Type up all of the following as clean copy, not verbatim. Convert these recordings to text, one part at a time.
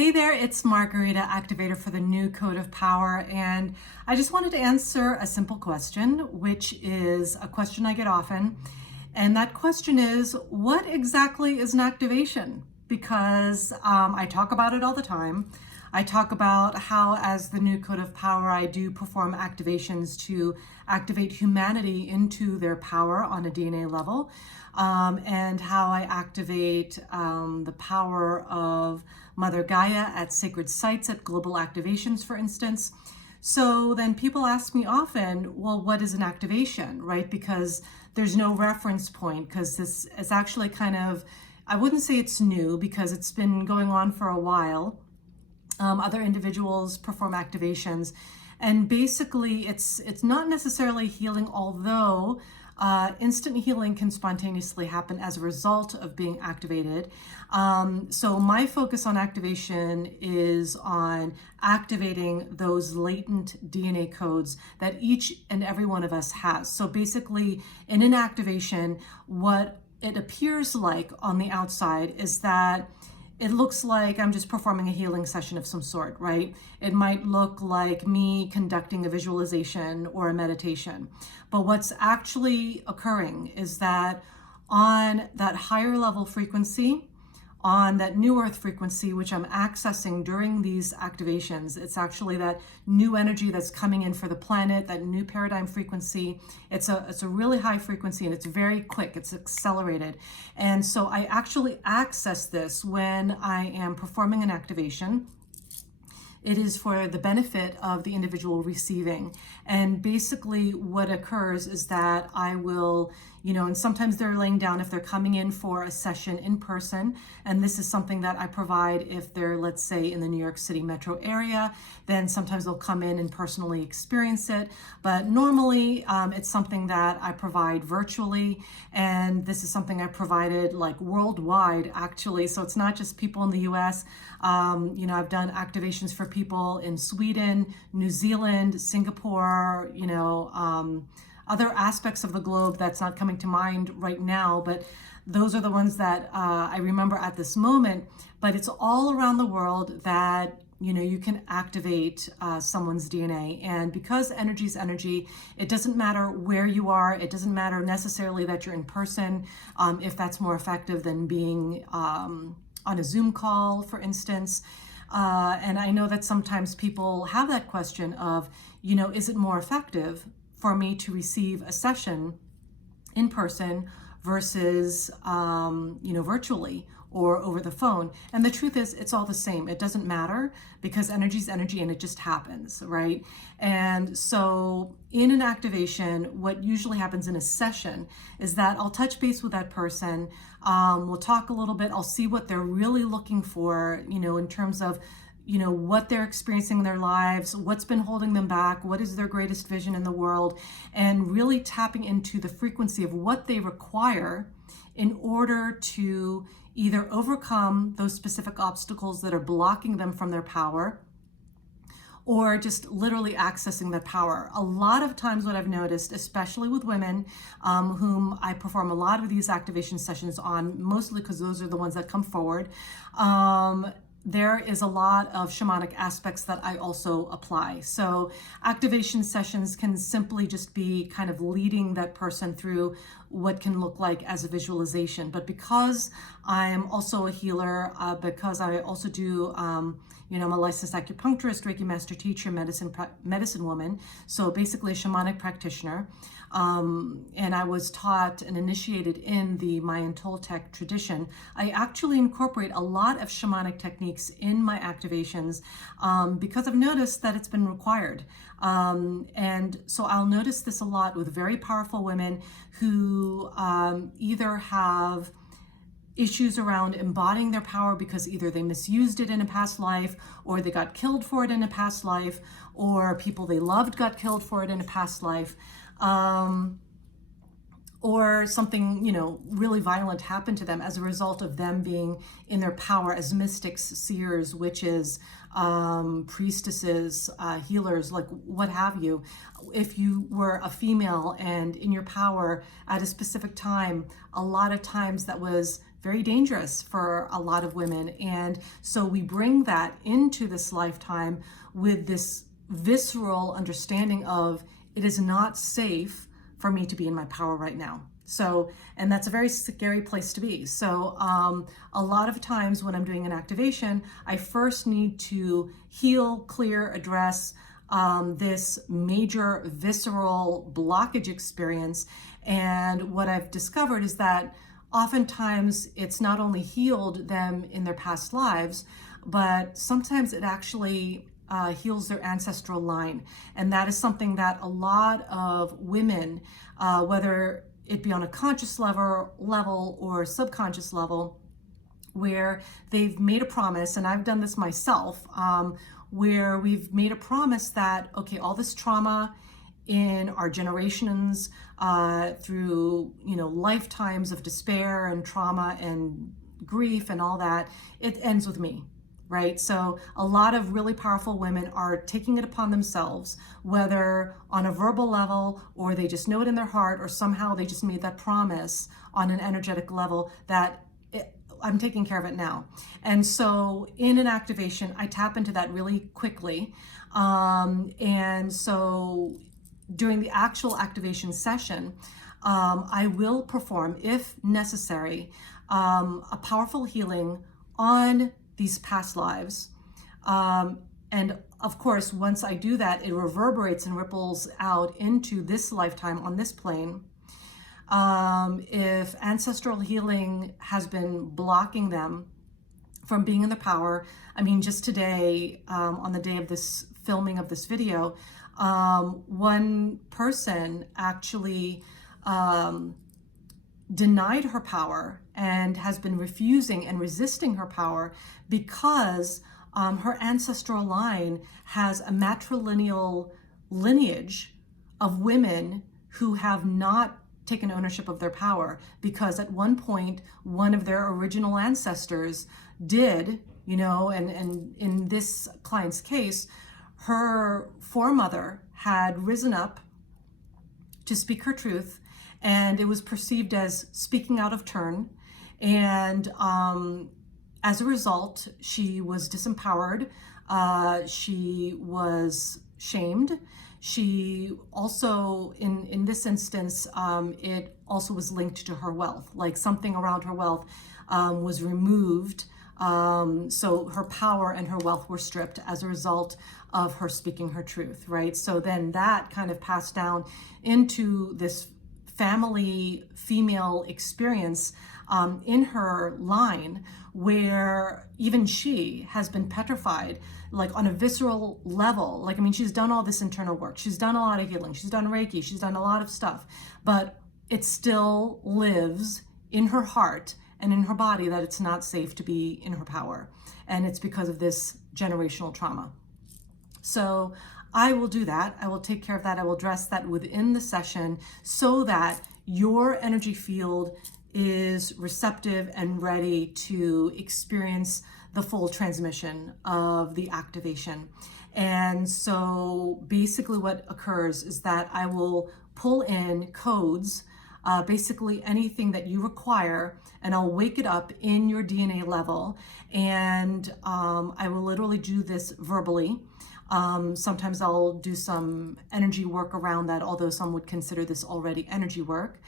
Hey there, it's Margarita, activator for the new Code of Power, and I just wanted to answer a simple question, which is a question I get often. And that question is, what exactly is an activation? Because I talk about it all the time. I talk about how, as the new Code of Power, I do perform activations to activate humanity into their power on a DNA level, and how I activate the power of Mother Gaia at sacred sites, at global activations, for instance. So then people ask me often, well, what is an activation, right? Because there's no reference point, because this is actually kind of, I wouldn't say it's new, because it's been going on for a while. Other individuals perform activations, and basically it's not necessarily healing, although instant healing can spontaneously happen as a result of being activated. So my focus on activation is on activating those latent DNA codes that each and every one of us has. So basically, in an activation, what it appears like on the outside is that it looks like I'm just performing a healing session of some sort, right? It might look like me conducting a visualization or a meditation. But what's actually occurring is that on that higher level frequency, on that new earth frequency, which I'm accessing during these activations, it's actually that new energy that's coming in for the planet, that new paradigm frequency. It's a really high frequency, and it's very quick, it's accelerated. And so I actually access this when I am performing an activation. It is for the benefit of the individual receiving. And basically what occurs is that I will, and sometimes they're laying down if they're coming in for a session in person. And this is something that I provide if they're, let's say, in the New York City metro area, then sometimes they'll come in and personally experience it. But normally it's something that I provide virtually. And this is something I provided like worldwide, actually. So it's not just people in the US. I've done activations for people in Sweden, New Zealand, Singapore, other aspects of the globe that's not coming to mind right now, but those are the ones that I remember at this moment. But it's all around the world that you can activate someone's DNA. And because energy is energy, it doesn't matter where you are. It doesn't matter necessarily that you're in person, if that's more effective than being on a Zoom call, for instance. And I know that sometimes people have that question of, is it more effective for me to receive a session in person versus, virtually or over the phone? And the truth is, it's all the same. It doesn't matter, because energy is energy, and it just happens, right? And so in an activation, what usually happens in a session is that I'll touch base with that person. We'll talk a little bit. I'll see what they're really looking for, in terms of what they're experiencing in their lives, what's been holding them back, what is their greatest vision in the world, and really tapping into the frequency of what they require in order to either overcome those specific obstacles that are blocking them from their power, or just literally accessing that power. A lot of times what I've noticed, especially with women, whom I perform a lot of these activation sessions on, mostly because those are the ones that come forward, there is a lot of shamanic aspects that I also apply. So activation sessions can simply just be kind of leading that person through what can look like as a visualization. But because I am also a healer, because I also do, I'm a licensed acupuncturist, Reiki master teacher, medicine woman, so basically a shamanic practitioner. And I was taught and initiated in the Mayan Toltec tradition. I actually incorporate a lot of shamanic techniques in my activations because I've noticed that it's been required. And so I'll notice this a lot with very powerful women who either have issues around embodying their power because either they misused it in a past life, or they got killed for it in a past life, or people they loved got killed for it in a past life. Or something, really violent happened to them as a result of them being in their power as mystics, seers, witches, priestesses, healers, like what have you. If you were a female and in your power at a specific time, a lot of times that was very dangerous for a lot of women. And so we bring that into this lifetime with this visceral understanding of it is not safe for me to be in my power right now. So, and that's a very scary place to be. So a lot of times when I'm doing an activation, I first need to heal, clear, address this major visceral blockage experience. And what I've discovered is that oftentimes it's not only healed them in their past lives, but sometimes it actually heals their ancestral line. And that is something that a lot of women, whether it be on a conscious level or subconscious level, where they've made a promise, and I've done this myself, where we've made a promise that, okay, all this trauma in our generations, through, lifetimes of despair and trauma and grief and all that, it ends with me. Right? So a lot of really powerful women are taking it upon themselves, whether on a verbal level or they just know it in their heart, or somehow they just made that promise on an energetic level that I'm taking care of it now. And so in an activation, I tap into that really quickly. And so during the actual activation session, I will perform, if necessary, a powerful healing on these past lives. And of course, once I do that, it reverberates and ripples out into this lifetime on this plane. If ancestral healing has been blocking them from being in the power, I mean, just today, on the day of this filming of this video, one person actually denied her power and has been refusing and resisting her power because her ancestral line has a matrilineal lineage of women who have not taken ownership of their power, because at one point one of their original ancestors did, and in this client's case, her foremother had risen up to speak her truth, and it was perceived as speaking out of turn. And as a result, she was disempowered. She was shamed. She also, in this instance, it also was linked to her wealth, like something around her wealth was removed. So her power and her wealth were stripped as a result of her speaking her truth, right? So then that kind of passed down into this family female experience in her line, where even she has been petrified, like on a visceral level. Like, I mean, she's done all this internal work. She's done a lot of healing. She's done Reiki. She's done a lot of stuff, but it still lives in her heart and in her body that it's not safe to be in her power. And it's because of this generational trauma. So I will do that. I will take care of that. I will address that within the session so that your energy field is receptive and ready to experience the full transmission of the activation. And so basically what occurs is that I will pull in codes, basically anything that you require, and I'll wake it up in your DNA level. And I will literally do this verbally. Sometimes I'll do some energy work around that, although some would consider this already energy work.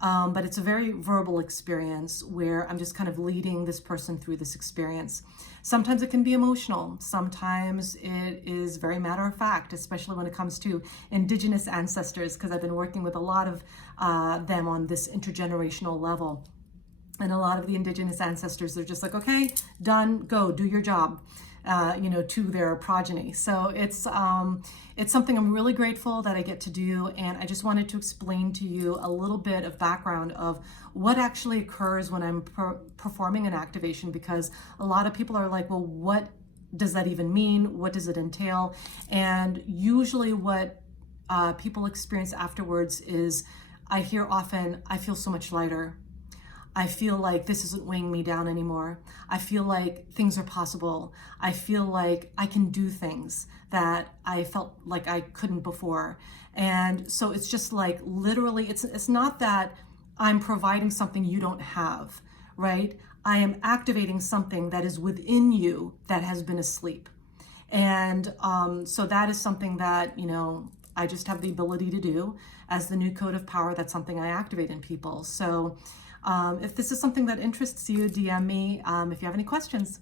But it's a very verbal experience where I'm just kind of leading this person through this experience. Sometimes it can be emotional. Sometimes it is very matter of fact, especially when it comes to indigenous ancestors, because I've been working with a lot of them on this intergenerational level. And a lot of the indigenous ancestors, they're just like, okay, done, go, do your job. To their progeny. So it's something I'm really grateful that I get to do. And I just wanted to explain to you a little bit of background of what actually occurs when I'm performing an activation, because a lot of people are like, well, what does that even mean? What does it entail? And usually what people experience afterwards is, I hear often, I feel so much lighter. I feel like this isn't weighing me down anymore. I feel like things are possible. I feel like I can do things that I felt like I couldn't before. And so it's just like literally, it's not that I'm providing something you don't have, right? I am activating something that is within you that has been asleep. And so that is something that, I just have the ability to do as the new code of power. That's something I activate in people. So if this is something that interests you, DM me if you have any questions.